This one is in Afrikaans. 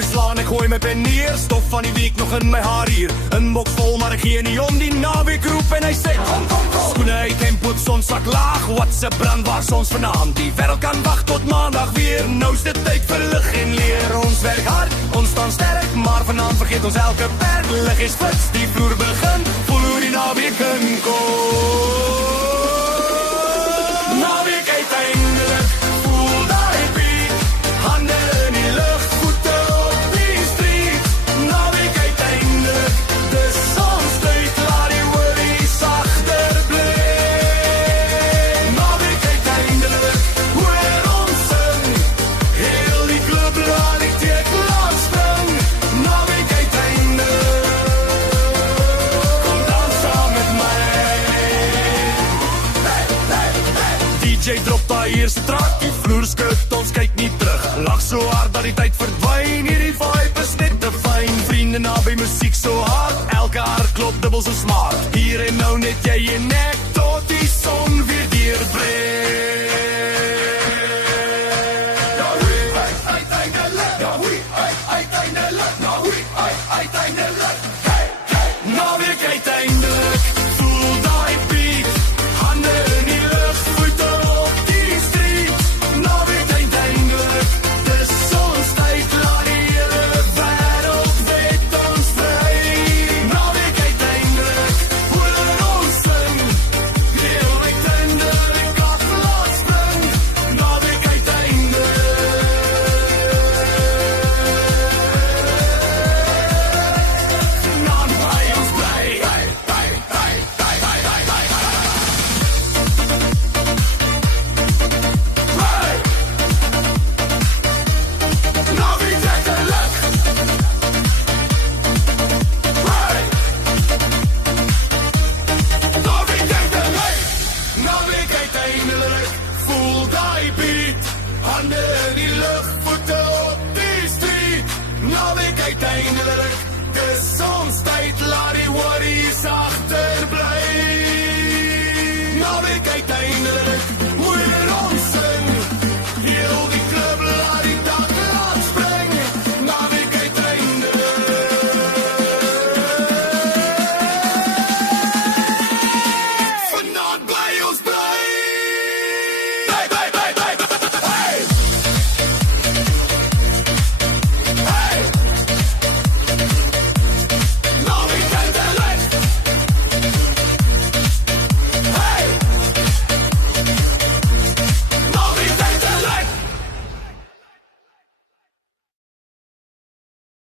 uur slaan, ek gooi my pen neer. Stof van die week nog in my haar hier. Inbox vol, maar ek gee nie om. Die naweek roep en hy sê kom, kom, kom. Skoene uit en poot, sonsak laag. Wat se brand waar ons vanaand. Die wêreld kan wag tot maandag weer. Nou is dit tyd vir lig en leer. Ons werk hard, ons staan sterk, maar vanaand vergeet ons elke perk. Lig is flits, die vloer begin. Voel hoe die naweek inkom. Naweek uiteindelik, voel daai beat. Hande in die lug, voete op die street. Naweek uiteindelik, dis ons tyd, laat die worries agter bly. Naweek uiteindelik, hoor ons sing. Heel die klub laat die teek laat spring. Naweek uiteindelik, kom dans saam met my. DJ drop daai eerste track, die vloer skud, ons kyk nie terug. Lach so hard dat die tyd verdwyn, hierdie vibe is net te fyn. Vriende naby musiek so hard, elke hart klop dubbel so smart. Hier en nou net jy en ek, tot die son weer deurbreek. Naweek uiteindelik, voel daai beat. Hande in die lug, voete op die street. Naweek uiteindelik, dis ons tyd, laat die hele wêreld weet ons vry. Naweek uiteindelik, hoor ons sing. Heel uiteindelik, af laat spring. Naweek uiteindelik. Naam by ons bly. Naweek uiteindelik. Naweek uiteindelik, voel daai beat. Hande in die lug, voete op die street. Naweek uiteindelik, dis ons tyd, laat die worries agter bly. Naweek uiteindelik.